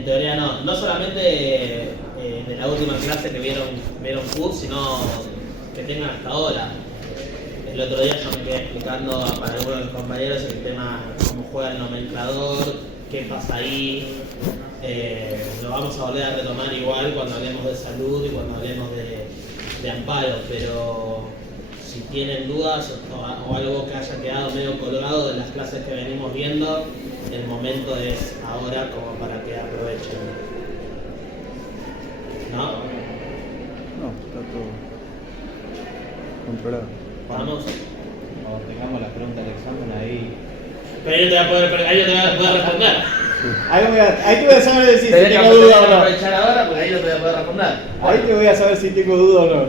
En teoría no. No solamente de la última clase que vieron CUT, sino que tengan hasta ahora. El otro día yo me quedé explicando para algunos de los compañeros el tema cómo juega el nomenclador, qué pasa ahí. Lo vamos a volver a retomar igual cuando hablemos de salud y cuando hablemos de amparo, pero si tienen dudas o algo que haya quedado medio colgado de las clases que venimos viendo, el momento es ahora como para que aprovechen. ¿No? No, está todo controlado. ¿Vamos? Cuando tengamos la pregunta del examen ahí. Pero ahí no te va a poder responder. Ahí te voy a saber si Tenés tengo duda o no. aprovechar ahora porque ahí no te voy a poder responder. Ahí te voy a saber si tengo duda o no.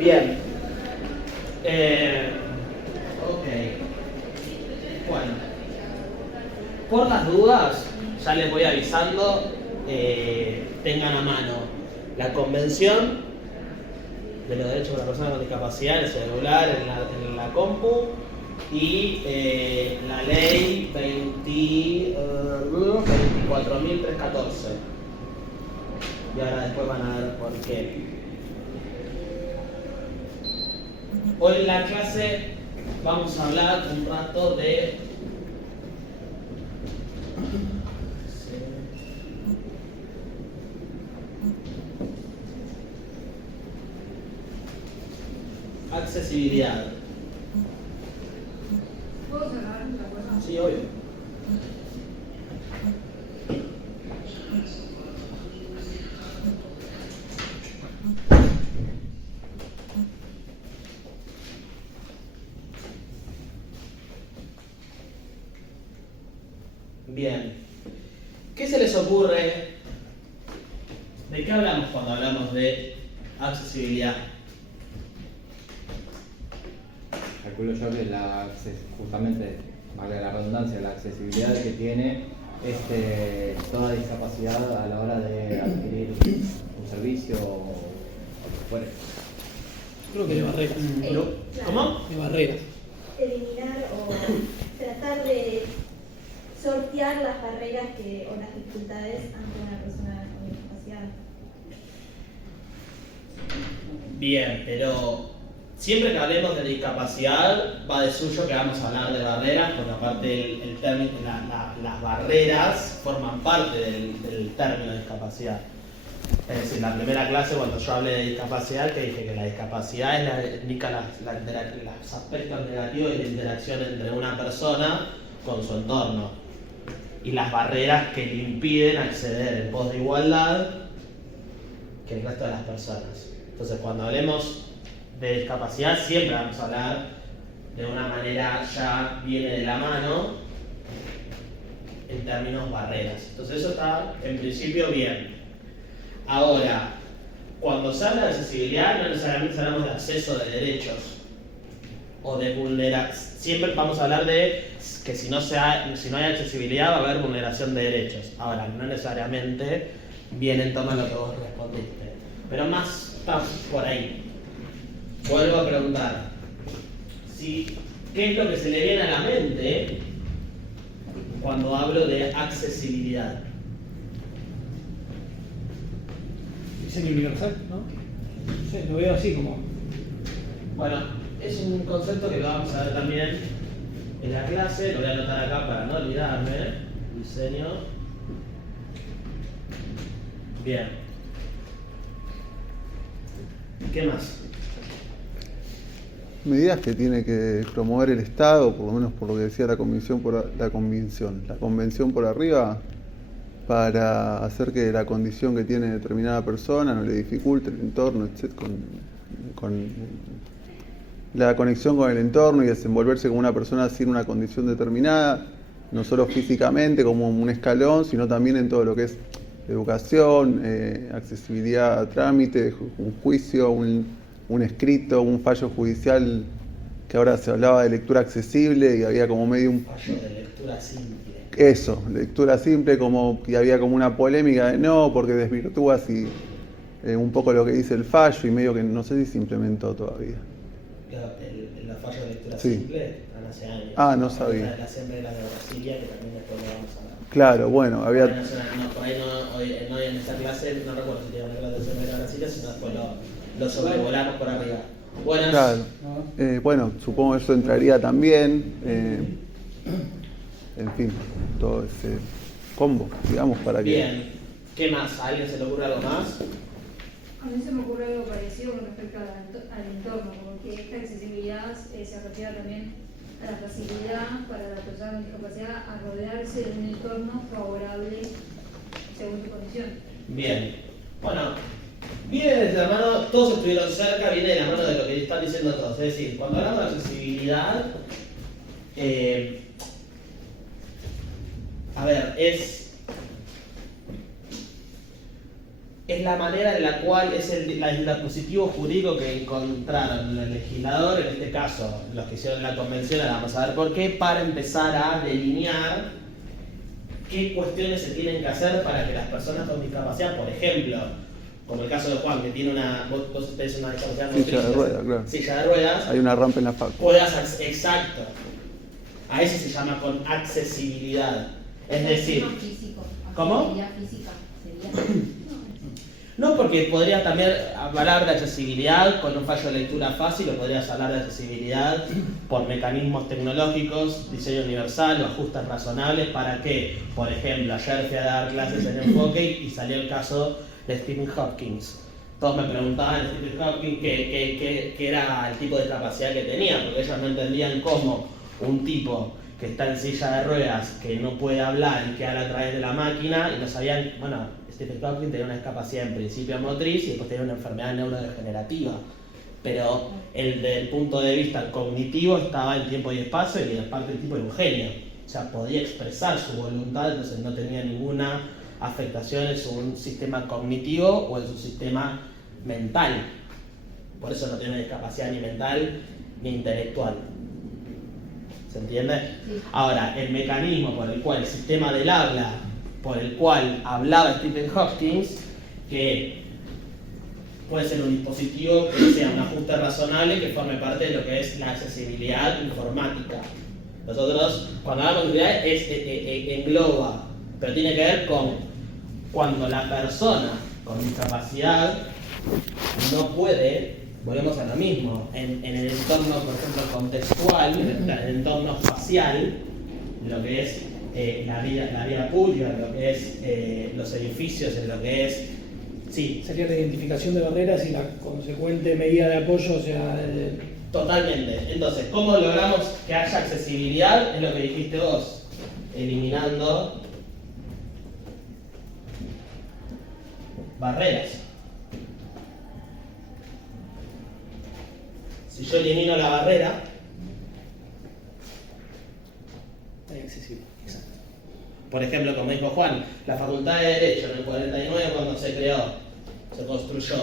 Bien. Ok. Bueno. Por las dudas, ya les voy avisando, tengan a mano la convención de los derechos de las personas con discapacidad en el celular, en la compu, y la ley 24.314. Y ahora después van a ver por qué. Hoy en la clase vamos a hablar un rato de accesibilidad. ¿Puedo cerrar la cosa? Sí, obvio. Bien. ¿Qué se les ocurre? ¿De qué hablamos cuando hablamos de accesibilidad? Calculo yo que justamente, valga la redundancia, la accesibilidad que tiene toda discapacidad a la hora de adquirir un servicio o lo que fuere. Creo que de barreras. ¿Cómo? De barreras. Eliminar o tratar de sortear las barreras o las dificultades ante una persona con discapacidad. Bien, pero siempre que hablemos de discapacidad va de suyo que vamos a hablar de barreras, porque aparte el término, las barreras forman parte del término discapacidad. Es decir, en la primera clase cuando yo hablé de discapacidad, que dije que la discapacidad indica los aspectos negativos de la interacción entre una persona con su entorno y las barreras que le impiden acceder en pos de igualdad que el resto de las personas. Entonces, cuando hablemos de discapacidad, siempre vamos a hablar de una manera ya viene de la mano en términos barreras. Entonces, eso está en principio bien. Ahora, cuando se habla de accesibilidad, no necesariamente hablamos de acceso de derechos o de vulneración. Siempre vamos a hablar de que si no hay accesibilidad va a haber vulneración de derechos. Ahora, no necesariamente viene en torno a lo que vos respondiste, pero más está por ahí. Vuelvo a preguntar, ¿qué es lo que se le viene a la mente cuando hablo de accesibilidad? Diseño universal, ¿no? Sí, lo veo así como. Bueno, es un concepto que lo vamos a ver también en la clase, lo voy a anotar acá para no olvidarme. Diseño. Bien. ¿Qué más? Medidas que tiene que promover el Estado, por lo menos por lo que decía la convención por arriba, para hacer que la condición que tiene determinada persona no le dificulte el entorno, etc., con la conexión con el entorno y desenvolverse como una persona sin una condición determinada, no solo físicamente como un escalón, sino también en todo lo que es educación, accesibilidad a trámites, un juicio, un escrito, un fallo judicial, que ahora se hablaba de lectura accesible y había como medio un Fallo de lectura simple. Eso, lectura simple, como y había como una polémica de no, porque desvirtúa así un poco lo que dice el fallo y medio que no sé si se implementó todavía. los fallos de lectura Sí. simple están hace años. Ah, no sabía. Las hembras de Brasilia, que también después lo vamos a hablar. Claro, bueno, Por ahí había... por ahí no en esta clase, no recuerdo si tenía una clase de hembras de Brasilia, sino después lo sobrevolamos por arriba. Buenas. Claro. Bueno, supongo que eso entraría también. En fin, todo ese combo, digamos, para que... Bien. ¿Qué más? ¿A alguien se le ocurre algo más? A mí se me ocurre algo parecido con respecto al entorno, porque esta accesibilidad se refiere también a la facilidad para la persona con discapacidad a rodearse de un entorno favorable según su condición. Bien. Bueno, viene de la mano, todos estuvieron cerca, viene de la mano de lo que están diciendo todos. Es decir, cuando hablamos de accesibilidad, a ver, es la manera en la cual es el dispositivo jurídico que encontraron el legislador, en este caso los que hicieron la convención, ahora vamos a ver por qué, para empezar a delinear qué cuestiones se tienen que hacer para que las personas con discapacidad, por ejemplo, como el caso de Juan, que tiene vos tenés una discapacidad Silla de ruedas, claro. Silla de ruedas, Hay una rampa en la facu. puedas, exacto, a eso se llama con accesibilidad, es decir, Físico, ¿cómo? accesibilidad física sería. No, porque podrías también hablar de accesibilidad con un fallo de lectura fácil, o podrías hablar de accesibilidad por mecanismos tecnológicos, diseño universal o ajustes razonables para que, por ejemplo, ayer fui a dar clases en enfoque y salió el caso de Stephen Hawking. Todos me preguntaban de Stephen Hawking qué era el tipo de discapacidad que tenía, porque ellos no entendían cómo un tipo que está en silla de ruedas, que no puede hablar y que habla a través de la máquina, y no sabían, bueno, Stephen Hawking tenía una discapacidad en principio motriz y después tenía una enfermedad neurodegenerativa. Pero desde el punto de vista cognitivo estaba en tiempo y espacio y aparte el tipo era un genio. O sea, podía expresar su voluntad, entonces no tenía ninguna afectación en su sistema cognitivo o en su sistema mental. Por eso no tiene discapacidad ni mental ni intelectual. ¿Se entiende? Sí. Ahora, el mecanismo por el cual el sistema del habla, por el cual hablaba Stephen Hawking, que puede ser un dispositivo que sea un ajuste razonable que forme parte de lo que es la accesibilidad informática. Nosotros, cuando hablamos de accesibilidad, engloba, pero tiene que ver con cuando la persona con discapacidad no puede, volvemos a lo mismo, en el entorno, por ejemplo, contextual, en el entorno facial, lo que es la vida pública, lo que es los edificios, en lo que es... Sí, Sería la identificación de barreras y la consecuente medida de apoyo, o sea, totalmente. Entonces, ¿cómo logramos que haya accesibilidad? Es lo que dijiste vos, eliminando barreras. Si yo elimino la barrera, es accesible. Exacto. por ejemplo, como dijo Juan, la Facultad de Derecho en el 49 cuando se creó, se construyó,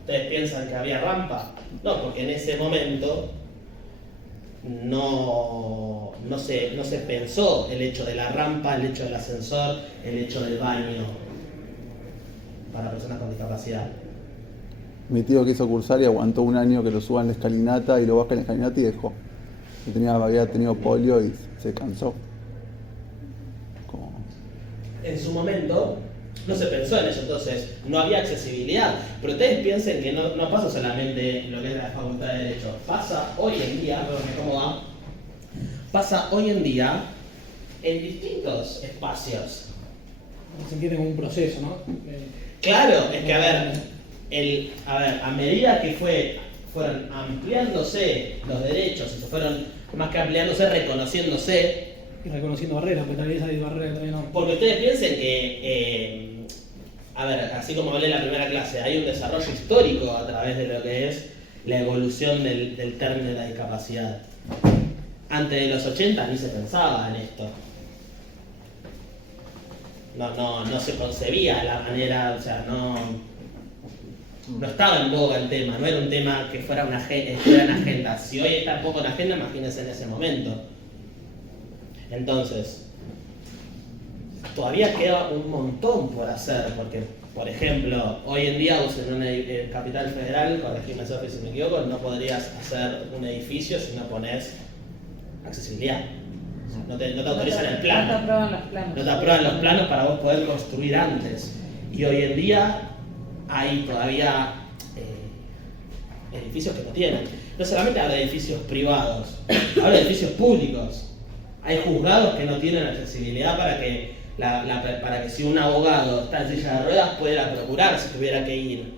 ¿ustedes piensan que había rampa? No, porque en ese momento no se pensó el hecho de la rampa, el hecho del ascensor, el hecho del baño para personas con discapacidad. Mi tío quiso cursar y aguantó un año que lo suban la escalinata y lo baja en la escalinata y dejó. Había tenido polio y se cansó. En su momento no se pensó en eso, entonces no había accesibilidad. Pero ustedes piensen que no pasa solamente en lo que es la Facultad de Derecho, pasa hoy en día, ¿cómo va? Pasa hoy en día en distintos espacios. Se entiende como un proceso, ¿no? Claro, es que a medida que fueron ampliándose los derechos y se fueron más que ampliándose, reconociéndose. Y reconociendo barreras, porque tal vez hay barreras que todavía no. Porque ustedes piensen que, así como hablé en la primera clase, hay un desarrollo histórico a través de lo que es la evolución del término de la discapacidad. Antes de los 80 ni se pensaba en esto. No se concebía la manera, o sea, no estaba en boga el tema, no era un tema que fuera una agenda. Si hoy está poco en agenda, imagínense en ese momento. Entonces, todavía queda un montón por hacer, porque Por ejemplo, hoy en día vos en una capital federal, corregime Sofi si me equivoco, no podrías hacer un edificio si no pones accesibilidad. O sea, no te autorizan el plano. No te aprueban los planos. No te aprueban los planos para vos poder construir antes. Y hoy en día hay todavía edificios que no tienen. No solamente hablo de edificios privados, hablo de edificios públicos. Hay juzgados que no tienen accesibilidad para que si un abogado está en silla de ruedas pueda procurar si tuviera que ir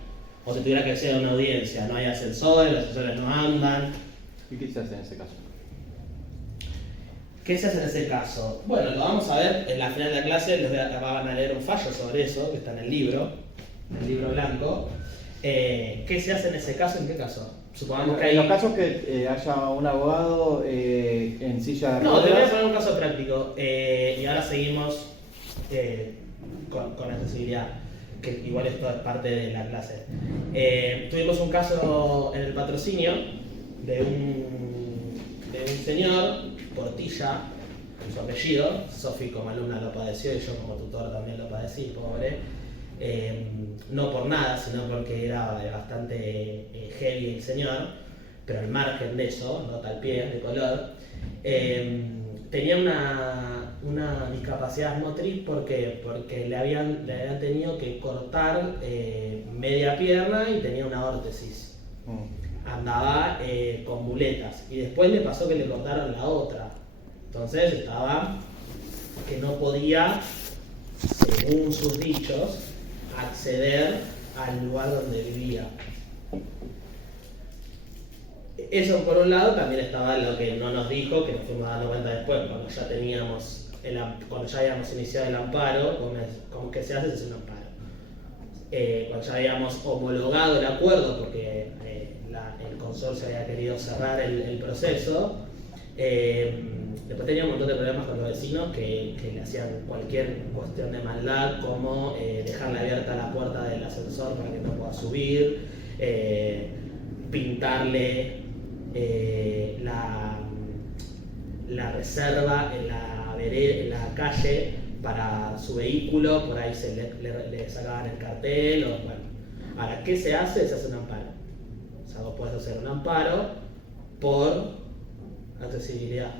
o si tuviera que hacer una audiencia. No hay ascensores, los ascensores no andan. ¿Y qué se hace en ese caso? ¿Qué se hace en ese caso? Bueno, lo vamos a ver en la final de la clase, van a leer un fallo sobre eso, que está en el libro blanco. ¿Qué se hace en ese caso? ¿En qué caso? Supongamos que hay... En los casos que haya un abogado en silla de No, te voy a ruedas. poner un caso práctico. Y ahora seguimos con accesibilidad, que igual esto es parte de la clase. Tuvimos un caso en el patrocinio de un señor, Portilla, su apellido. Sofi como alumna lo padeció y yo como tutor también lo padecí, pobre. No por nada, sino porque era bastante heavy el señor, pero al margen de eso, nota al pie, de color, tenía una discapacidad motriz porque le habían tenido que cortar media pierna y tenía una órtesis. Andaba con muletas y después le pasó que le cortaron la otra. Entonces estaba que no podía, según sus dichos, acceder al lugar donde vivía. Eso por un lado. También estaba lo que no nos dijo, que nos fuimos dando cuenta después, cuando ya habíamos iniciado el amparo. ¿Cómo que se hace? Se hace un amparo. Cuando ya habíamos homologado el acuerdo, porque el consorcio había querido cerrar el proceso, después tenía un montón de problemas con los vecinos que le hacían cualquier cuestión de maldad, como dejarle abierta la puerta del ascensor para que no pueda subir, pintarle la reserva en la calle para su vehículo, por ahí le sacaban el cartel. Bueno. Ahora, ¿qué se hace? Se hace un amparo. O sea, vos podés hacer un amparo por accesibilidad.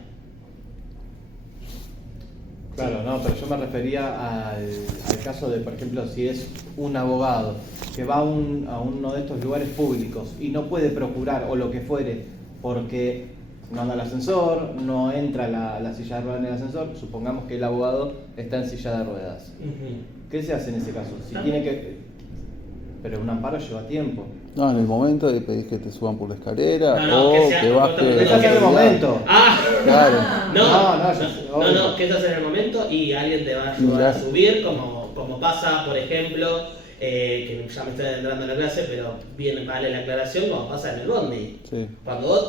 Claro, no, pero yo me refería al caso de, por ejemplo, si es un abogado que va a uno de estos lugares públicos y no puede procurar o lo que fuere porque no anda el ascensor, no entra la silla de ruedas en el ascensor, supongamos que el abogado está en silla de ruedas. ¿Qué se hace en ese caso? Si tiene que... Pero un amparo lleva tiempo. No, en el momento de pedís que te suban por la escalera No, o que bajes. Eso es en el momento. Claro. No, que estás en el momento y alguien te va a ayudar a subir, como pasa, por ejemplo, que ya me estoy adentrando en la clase, pero bien vale la aclaración, como pasa en el bondi. Sí. Cuando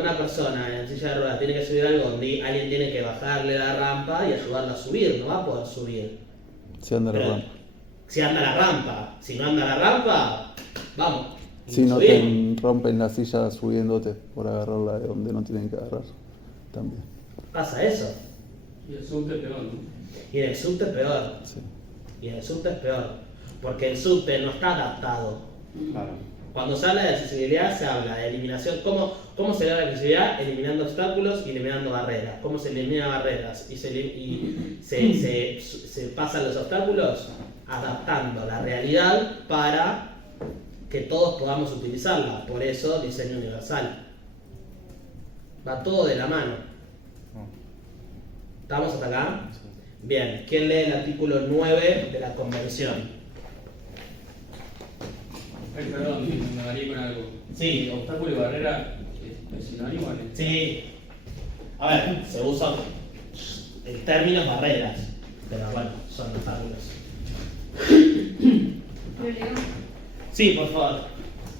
una persona en silla de ruedas tiene que subir al bondi, alguien tiene que bajarle la rampa y ayudarla a subir, no va a poder subir. Si anda la rampa. Si anda la rampa, si no anda la rampa, vamos. Si no te rompen la silla subiéndote por agarrarla de donde no tienen que agarrar. También. Pasa eso. Y el subte peor, ¿no? Y en el subte es peor. Sí. Y en el subte es peor. Porque el subte no está adaptado. Claro. Cuando se habla de accesibilidad, se habla de eliminación. ¿Cómo se logra la accesibilidad? Eliminando obstáculos y eliminando barreras. ¿Cómo se elimina barreras? Y se pasan los obstáculos adaptando la realidad para que todos podamos utilizarla. Por eso, diseño universal. Va todo de la mano. ¿Estamos hasta acá? Bien. ¿Quién lee el artículo 9 de la Convención? Perdón, me varié con algo. Sí. Obstáculo y barrera es sinónimo. Sí. A ver, se usa el término barreras, pero bueno, son obstáculos. ¿Lo leo? Sí, por favor.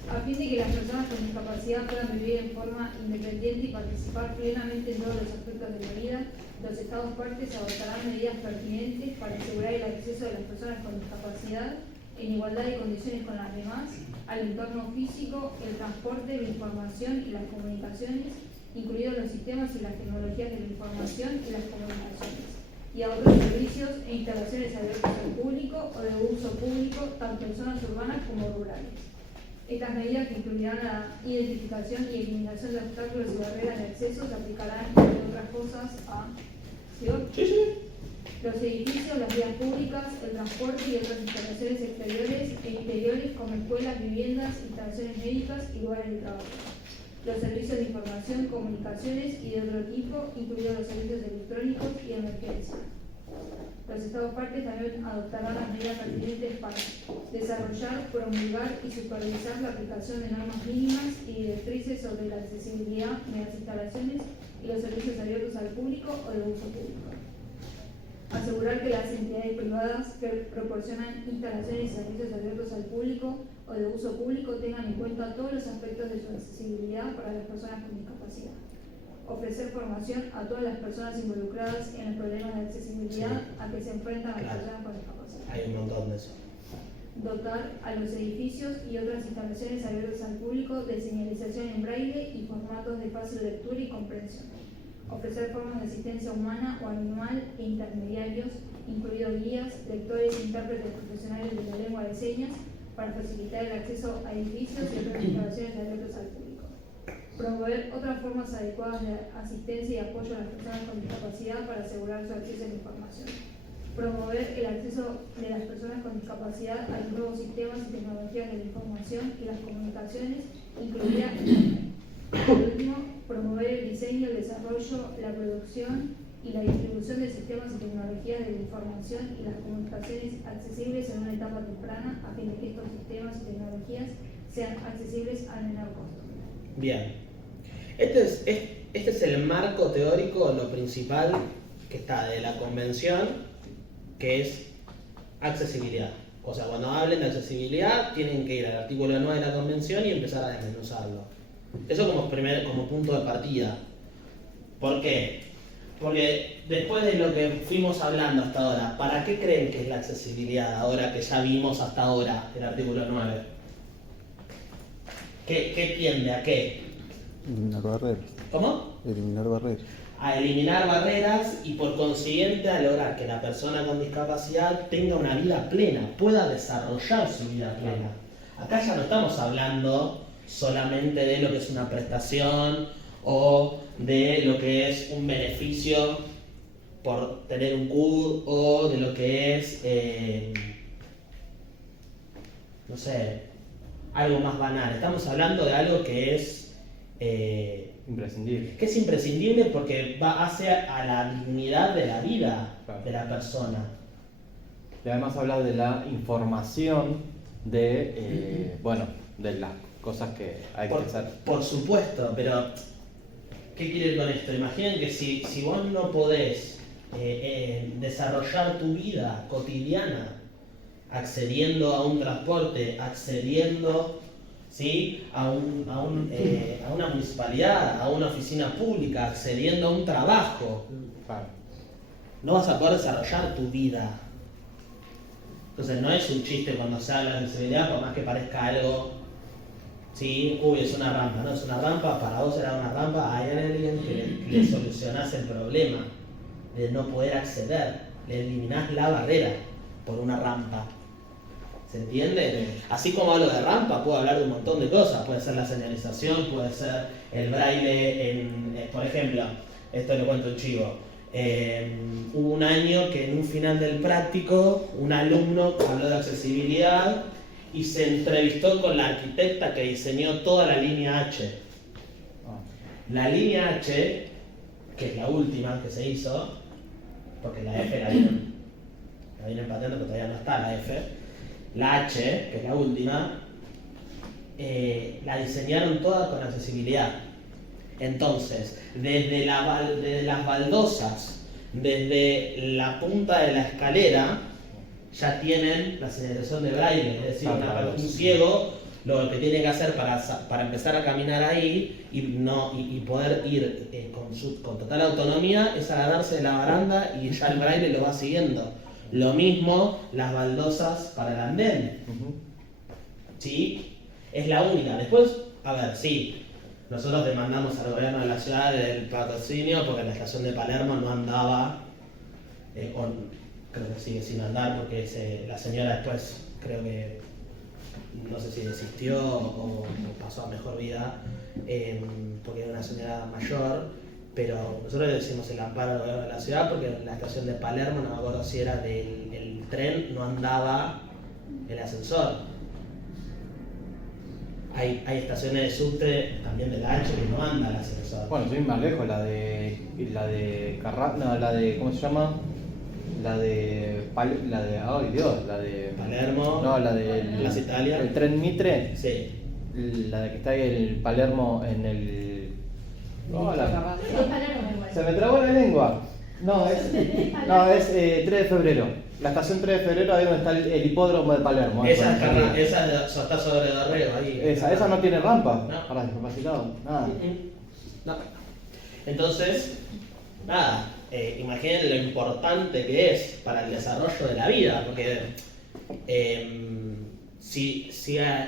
A fin de que las personas con discapacidad puedan vivir en forma independiente y participar plenamente en todos los aspectos de la vida, los Estados partes adoptarán medidas pertinentes para asegurar el acceso de las personas con discapacidad en igualdad de condiciones con las demás al entorno físico, el transporte, la información y las comunicaciones, incluidos los sistemas y las tecnologías de la información y las comunicaciones, y a otros servicios e instalaciones abiertas al público o de uso público, tanto en zonas urbanas como rurales. Estas medidas, que incluirán la identificación y eliminación de obstáculos y barreras de acceso, se aplicarán, entre otras cosas, a los edificios, las vías públicas, el transporte y otras instalaciones exteriores e interiores como escuelas, viviendas, instalaciones médicas y lugares de trabajo. Los servicios de información, comunicaciones y de otro tipo, incluidos los servicios electrónicos y de emergencia. Los Estados partes también adoptarán las medidas pertinentes para desarrollar, promulgar y supervisar la aplicación de normas mínimas y directrices sobre la accesibilidad de las instalaciones y los servicios abiertos al público o de uso público. Asegurar que las entidades privadas que proporcionan instalaciones y servicios abiertos al público o de uso público tengan en cuenta todos los aspectos de su accesibilidad para las personas con discapacidad. Ofrecer formación a todas las personas involucradas en los problemas de accesibilidad a que se enfrentan las personas con discapacidad. Hay un montón de eso. Dotar a los edificios y otras instalaciones abiertas al público de señalización en braille y formatos de fácil lectura y comprensión. Ofrecer formas de asistencia humana o animal e intermediarios, incluidos guías, lectores e intérpretes profesionales de la lengua de señas, para facilitar el acceso a edificios y otras instalaciones abiertas al público. Promover otras formas adecuadas de asistencia y apoyo a las personas con discapacidad para asegurar su acceso a la información. Promover el acceso de las personas con discapacidad a los nuevos sistemas y tecnologías de la información y las comunicaciones, incluida Internet. Por último, promover el diseño, el desarrollo, la producción y la distribución de sistemas y tecnologías de la información y las comunicaciones accesibles en una etapa temprana, a fin de que estos sistemas y tecnologías sean accesibles al menor costo. Bien. Este es el marco teórico, lo principal que está de la convención, que es accesibilidad. O sea, cuando hablen de accesibilidad, tienen que ir al artículo 9 de la convención y empezar a desmenuzarlo. Eso como punto de partida. ¿Por qué? Porque después de lo que fuimos hablando hasta ahora, ¿para qué creen que es la accesibilidad ahora que ya vimos hasta ahora el artículo 9? ¿Qué tiende a qué? Eliminar barreras. ¿Cómo? Eliminar barreras. A eliminar barreras y por consiguiente a lograr que la persona con discapacidad tenga una vida plena, pueda desarrollar su vida plena. Acá ya no estamos hablando solamente de lo que es una prestación o de lo que es un beneficio por tener un CUD o de lo que es, no sé, algo más banal. Estamos hablando de algo que es imprescindible. Que es imprescindible porque hace a la dignidad de la vida de la persona. Y además habla de la información de, de las cosas que hay que hacer. Por supuesto, pero ¿qué quiere decir con esto? Imaginen que si vos no podés desarrollar tu vida cotidiana accediendo a un transporte, accediendo, ¿sí?, a una municipalidad, a una oficina pública, accediendo a un trabajo, no vas a poder desarrollar tu vida. Entonces no es un chiste cuando se habla de accesibilidad, por más que parezca algo, sí, es una rampa, no es una rampa, para vos era una rampa, hay alguien que le solucionás el problema de no poder acceder, le eliminás la barrera por una rampa. ¿Se entiende? Así como hablo de rampa, puedo hablar de un montón de cosas. Puede ser la señalización, puede ser el braille, por ejemplo, esto le cuento un chivo. Hubo un año que en un final del práctico, un alumno habló de accesibilidad y se entrevistó con la arquitecta que diseñó toda la línea H. La línea H, que es la última que se hizo, porque la F la vienen pateando, pero todavía no está la F. La H, que es la última, la diseñaron toda con accesibilidad. Entonces, desde las baldosas, desde la punta de la escalera, ya tienen la señalización de braille. Es decir, un ciego lo que tiene que hacer para empezar a caminar ahí y poder ir con total autonomía es agarrarse de la baranda y ya el braille lo va siguiendo. Lo mismo las baldosas para el andén. ¿Sí? Es la única. Después, a ver, sí, nosotros demandamos al gobierno de la ciudad el patrocinio porque la estación de Palermo no andaba creo que sigue sin andar porque la señora después creo que no sé si desistió o pasó a mejor vida, porque era una señora mayor, pero nosotros le decimos el amparo al gobierno de la ciudad porque en la estación de Palermo, no me acuerdo si era el tren, no andaba el ascensor. Hay estaciones de subte también de la H que no anda el ascensor. Bueno, sin ir más lejos, la de ¿cómo se llama? Ay Dios, la de Palermo, no, la de Plaza Italia. El tren Mitre, Sí. la de que está ahí en Palermo en el se me trabó la lengua. No, es 3 de febrero. La estación 3 de febrero, ahí donde está el hipódromo de Palermo. Esa está sobre Dorrego ahí. Esa no tiene rampa No. para discapacitados, nada. No. Entonces, nada, imaginen lo importante que es para el desarrollo de la vida, porque si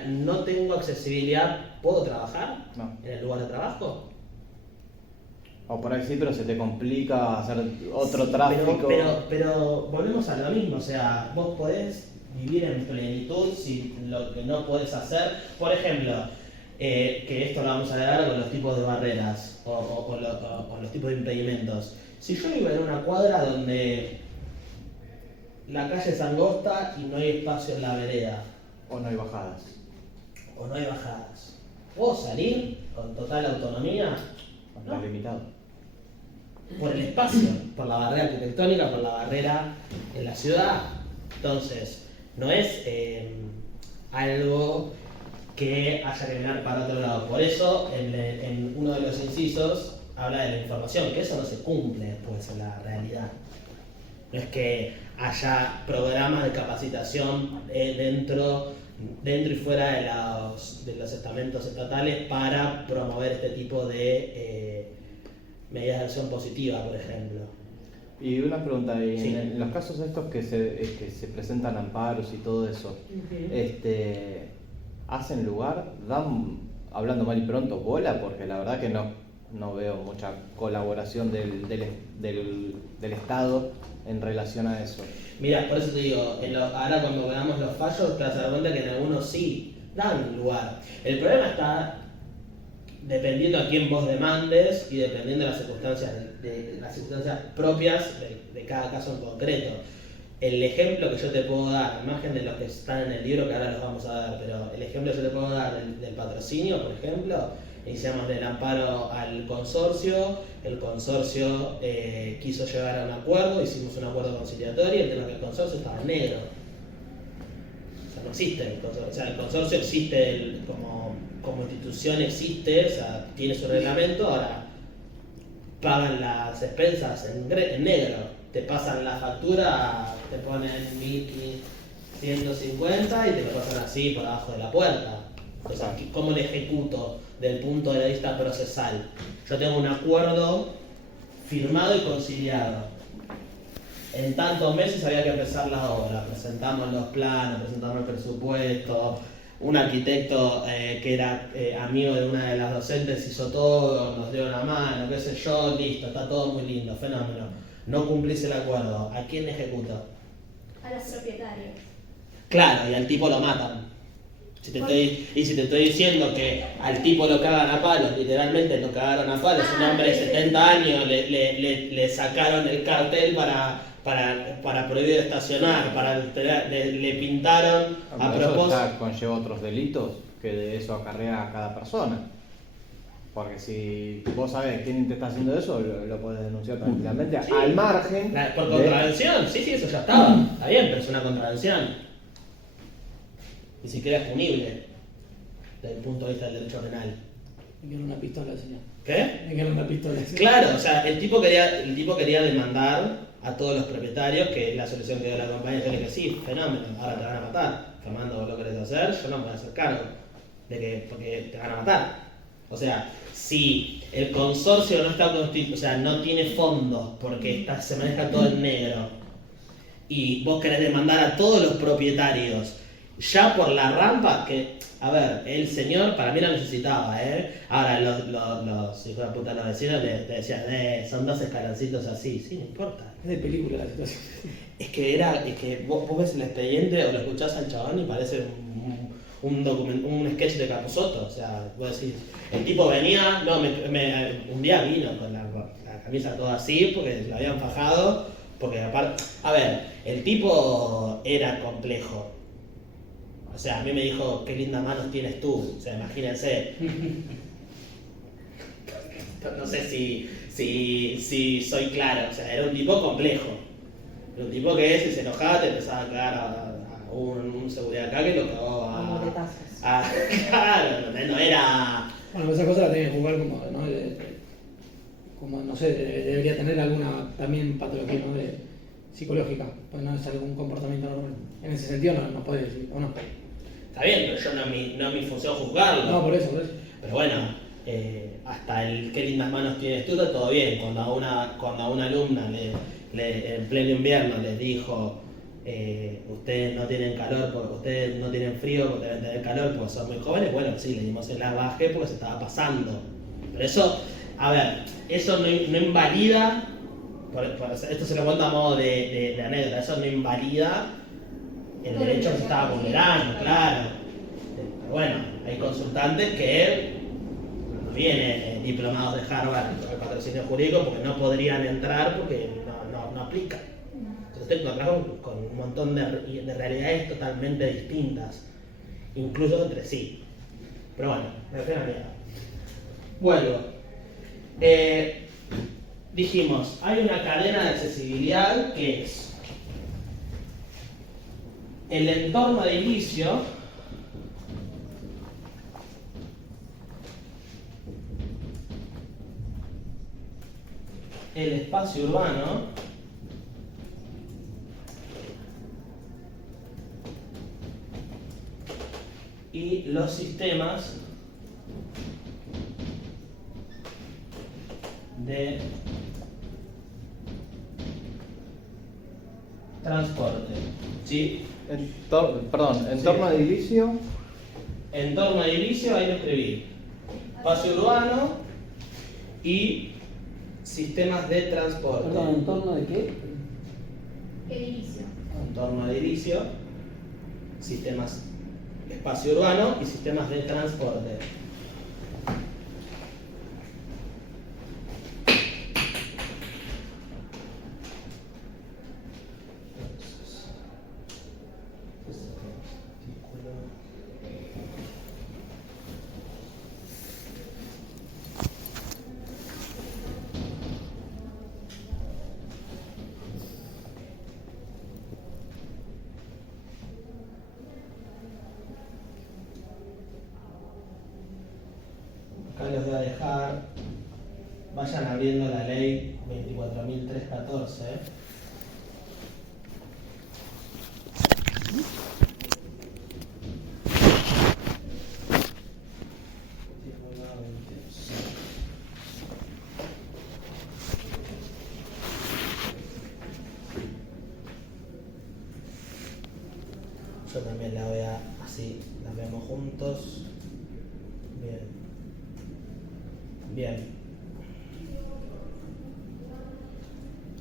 no tengo accesibilidad, ¿puedo trabajar No. en el lugar de trabajo? O por ahí sí, pero se te complica hacer otro tráfico. Pero volvemos a lo mismo, o sea, vos podés vivir en plenitud si lo que no podés hacer, por ejemplo, que esto lo vamos a agregar con los tipos de barreras o los tipos de impedimentos. Si yo vivo en una cuadra donde la calle es angosta y no hay espacio en la vereda, O no hay bajadas. o no hay bajadas, ¿puedo salir con total autonomía? Está limitado. Por el espacio, por la barrera arquitectónica, por la barrera en la ciudad. Entonces, no es algo que haya que mirar para otro lado. Por eso, en uno de los incisos, habla de la información, que eso no se cumple después en la realidad. No es que haya programas de capacitación dentro y fuera de los estamentos estatales para promover este tipo de medidas de acción positiva, por ejemplo. Y una pregunta, Sí. en los casos estos que se presentan amparos y todo eso, ¿hacen lugar, dan, hablando mal y pronto, bola? Porque la verdad que no veo mucha colaboración del Estado en relación a eso. Mira, por eso te digo, ahora cuando veamos los fallos te vas a dar cuenta que en algunos sí dan lugar. El problema está dependiendo a quién vos demandes y dependiendo de las circunstancias propias de cada caso en concreto. El ejemplo que yo te puedo dar, al margen de los que están en el libro que ahora los vamos a ver, pero el ejemplo que yo te puedo dar del patrocinio, por ejemplo, iniciamos el amparo al consorcio, el consorcio quiso llegar a un acuerdo, hicimos un acuerdo conciliatorio, el tema es que el consorcio estaba en negro. O sea, no existe el consorcio, o sea, el consorcio existe como institución, existe, o sea, tiene su reglamento, ahora pagan las expensas en negro, te pasan la factura, te ponen 1.150 y te lo pasan así por abajo de la puerta. O sea, ¿cómo le ejecuto desde el punto de vista procesal? Yo tengo un acuerdo firmado y conciliado. En tantos meses había que empezar la obra, presentamos los planos, presentamos el presupuesto, un arquitecto que era amigo de una de las docentes hizo todo, nos dio una mano, qué sé yo, listo, está todo muy lindo, fenómeno. No cumplís el acuerdo, ¿a quién ejecuto? A los propietarios. Claro, y al tipo lo matan. Si te estoy diciendo que al tipo lo cagan a palos, literalmente lo cagaron a palos, un hombre de 70 años le sacaron el cartel para prohibir estacionar, le pintaron a Pero eso propósito. ya conlleva otros delitos que de eso acarrea a cada persona. Porque si vos sabés quién te está haciendo eso, lo podés denunciar tranquilamente, Sí. al margen. Por contravención, sí, eso ya estaba, está bien, pero es una contravención. Ni siquiera es punible desde el punto de vista del derecho penal. Me quiero una pistola, señor. ¿Qué? Me quiero una pistola. señor. Claro, o sea, el tipo quería demandar a todos los propietarios, que es la solución que dio la compañía. Yo le dije, sí, fenómeno, ahora te van a matar. Fernando, vos lo querés hacer, yo no me voy a hacer cargo porque te van a matar. O sea, si el consorcio no está constituido, o sea, no tiene fondos porque se maneja todo en negro, y vos querés demandar a todos los propietarios, ya por la rampa, que, a ver, el señor para mí lo necesitaba, Ahora los hijos de puta, los vecinos le decían, son 2 escaloncitos así, sí, no importa. Es de película la situación. Es que vos ves el expediente o lo escuchás al chabón y parece un sketch de Capusotto. O sea, vos decís, el tipo venía, no, un día vino con la camisa toda así porque lo habían fajado. Porque aparte, a ver, el tipo era complejo. O sea, a mí me dijo, qué lindas manos tienes tú. O sea, imagínense. No sé si soy claro. O sea, era un tipo complejo. Era un tipo que si se enojaba te empezaba a cagar a un seguridad acá que lo cagó A muletazos. Claro, no era... Bueno, esa cosa la tiene que jugar como no sé, debería tener alguna también patología, ¿no? Psicológica, pues no es algún comportamiento normal. En ese sentido no puede decir, o no. Está bien, pero yo no es mi función juzgarlo. No, por eso. Pero bueno, hasta el qué lindas manos tienes tú, está todo bien. Cuando a una alumna en pleno invierno les dijo, ustedes no tienen calor, ustedes no tienen frío porque deben tener calor porque son muy jóvenes, bueno, sí, le dimos el baje porque se estaba pasando. Pero eso, a ver, eso no invalida, esto se lo cuento a modo de anécdota, eso no invalida el derecho que se estaba vulnerando, claro. Pero bueno, hay consultantes que no vienen diplomados de Harvard con el patrocinio jurídico porque no podrían entrar porque no aplican. Entonces te encontrás con un montón de realidades totalmente distintas, incluso entre sí. Pero bueno, me refiero a mierda. Vuelvo. Dijimos, hay una cadena de accesibilidad que es el entorno de inicio, el espacio urbano y los sistemas de transporte. ¿Sí? Entorno de edilicio. Entorno de edilicio, ahí lo escribí. Espacio urbano y sistemas de transporte. Perdón, ¿en torno de qué? Edilicio. Entorno de edilicio, sistemas, espacio urbano y sistemas de transporte. Acá les voy a dejar, vayan abriendo la ley 24.314. Yo también la voy a, así, la vemos juntos. Bien.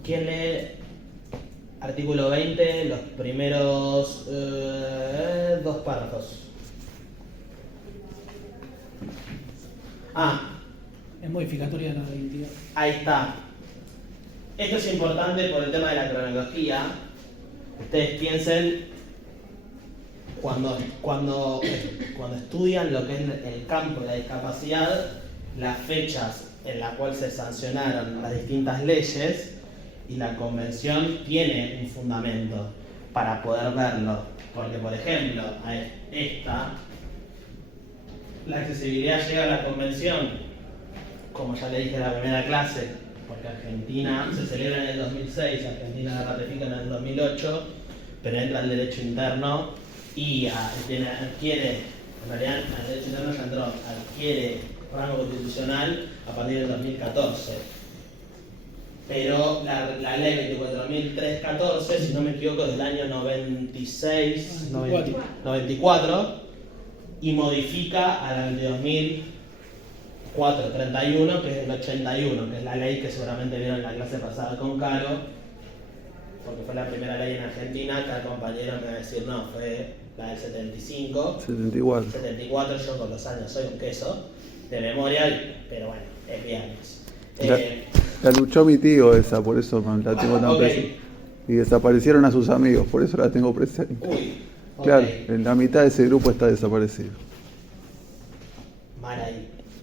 ¿Quién lee artículo 20, los primeros 2 párrafos? Es modificatoria de la identidad. Ahí está. Esto es importante por el tema de la cronología. Ustedes piensen cuando estudian lo que es el campo de la discapacidad, las fechas en las cuales se sancionaron las distintas leyes y la convención tiene un fundamento para poder verlo. Porque, por ejemplo, la accesibilidad llega a la convención, como ya le dije en la primera clase, porque Argentina se celebra en el 2006, Argentina la ratifica en el 2008, pero entra al derecho interno y adquiere, en realidad el derecho interno ya entró, adquiere rango constitucional a partir del 2014. pero la ley 24.314, si no me equivoco, es del año 96, 94, y modifica a la 22.431, que es del 81, que es la ley que seguramente vieron en la clase pasada con Caro, porque fue la primera ley en Argentina. Acá el compañero me va a decir, no, fue la del 75. 74, yo con los años soy un queso de memoria, pero bueno, es viernes. La luchó mi tío esa, por eso la tengo tan presente. Y desaparecieron a sus amigos, por eso la tengo presente. Uy, claro, en la mitad de ese grupo está desaparecido.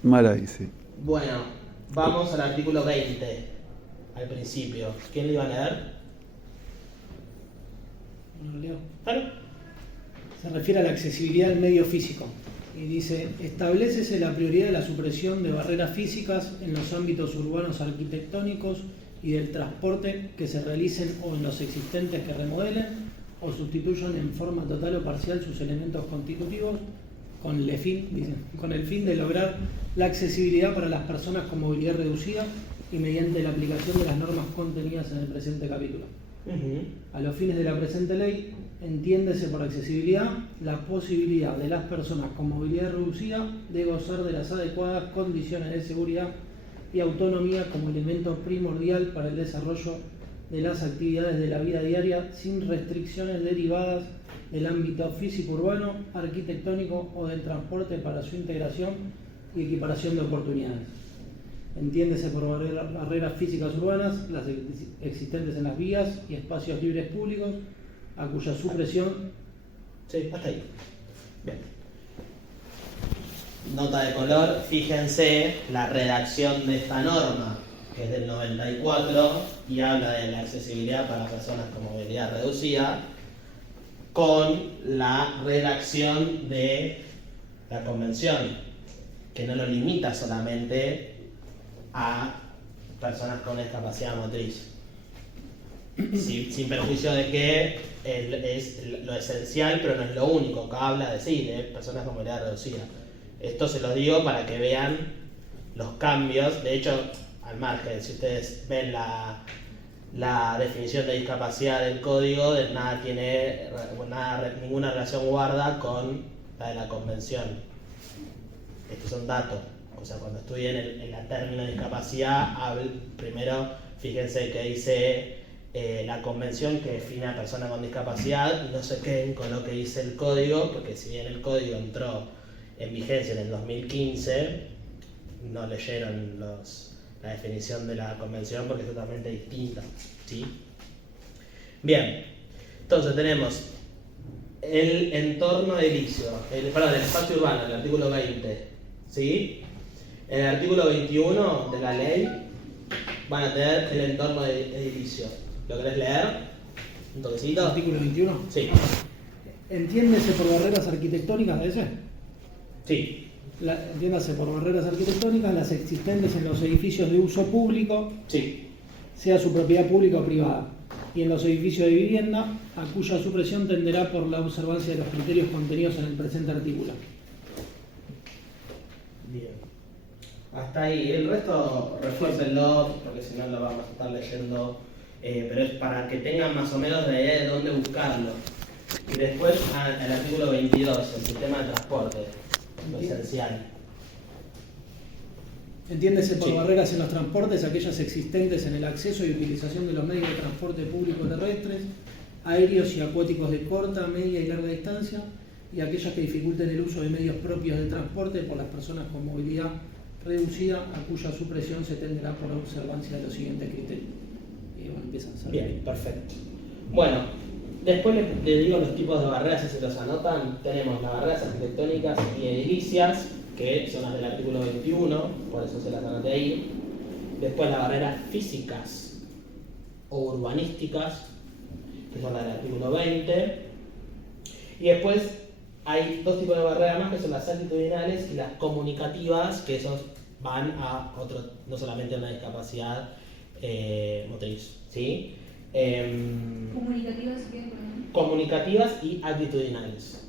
Mal ahí, sí. Bueno, vamos al artículo 20, al principio. ¿Quién lo iba a leer? Bueno, leo. ¿Claro? Se refiere a la accesibilidad del medio físico y dice: establécese la prioridad de la supresión de barreras físicas en los ámbitos urbanos arquitectónicos y del transporte que se realicen o en los existentes que remodelen o sustituyan en forma total o parcial sus elementos constitutivos con el fin de lograr la accesibilidad para las personas con movilidad reducida y mediante la aplicación de las normas contenidas en el presente capítulo. A los fines de la presente ley, entiéndese por accesibilidad la posibilidad de las personas con movilidad reducida de gozar de las adecuadas condiciones de seguridad y autonomía como elemento primordial para el desarrollo de las actividades de la vida diaria sin restricciones derivadas del ámbito físico urbano, arquitectónico o del transporte para su integración y equiparación de oportunidades. Entiéndese por barreras físicas urbanas, las existentes en las vías y espacios libres públicos, a cuya supresión... Sí, hasta ahí. Bien. Nota de color, fíjense la redacción de esta norma, que es del 94, y habla de la accesibilidad para personas con movilidad reducida, con la redacción de la convención, que no lo limita solamente a personas con discapacidad motriz, sin perjuicio de que es lo esencial, pero no es lo único, que habla de personas con movilidad reducida. Esto se lo digo para que vean los cambios. De hecho, al margen, si ustedes ven la definición de discapacidad del código, ninguna relación guarda con la de la convención. Estos son datos. O sea, cuando estudien el término de discapacidad, primero fíjense que dice la convención que define a persona con discapacidad, y no se queden con lo que dice el código, porque si bien el código entró en vigencia en el 2015, no leyeron la definición de la convención porque es totalmente distinta, ¿sí? Bien, entonces tenemos el entorno edilicio, el espacio urbano, el artículo 20, ¿sí? En el artículo 21 de la ley van a tener el entorno edilicio. ¿Lo querés leer? ¿Un toquecito? ¿Artículo 21? Sí. ¿Entiéndese por barreras arquitectónicas de ese? Sí. Entiéndase por barreras arquitectónicas las existentes en los edificios de uso público, Sí. sea su propiedad pública o privada, y en los edificios de vivienda, a cuya supresión tenderá por la observancia de los criterios contenidos en el presente artículo. Bien. Hasta ahí. El resto refuércenlo, porque si no lo vamos a estar leyendo, pero es para que tengan más o menos la idea de dónde buscarlo. Y después el artículo 22, el sistema de transporte, lo esencial. Entiéndese por Sí. barreras en los transportes aquellas existentes en el acceso y utilización de los medios de transporte público terrestres, aéreos y acuáticos de corta, media y larga distancia, y aquellas que dificulten el uso de medios propios de transporte por las personas con movilidad reducida, a cuya supresión se tenderá por la observancia de los siguientes criterios. Y bueno, empiezan a salir. Bien, perfecto. Bueno, después les digo los tipos de barreras, si se los anotan. Tenemos las barreras arquitectónicas y edilicias, que son las del artículo 21, por eso se las anoté ahí. Después las barreras físicas o urbanísticas, que son las del artículo 20. Y después hay dos tipos de barreras más, que son las altitudinales y las comunicativas, que esos van a otro, no solamente a una discapacidad motriz, ¿sí? Comunicativas, ¿qué? Comunicativas y altitudinales,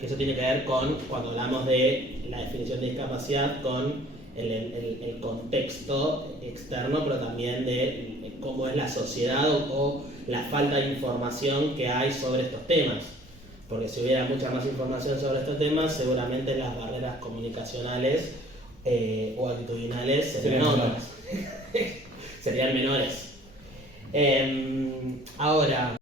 que eso tiene que ver con, cuando hablamos de la definición de discapacidad, con el contexto externo, pero también de cómo es la sociedad o la falta de información que hay sobre estos temas. Porque si hubiera mucha más información sobre estos temas, seguramente las barreras comunicacionales o actitudinales serían otras. Serían menores. Ahora,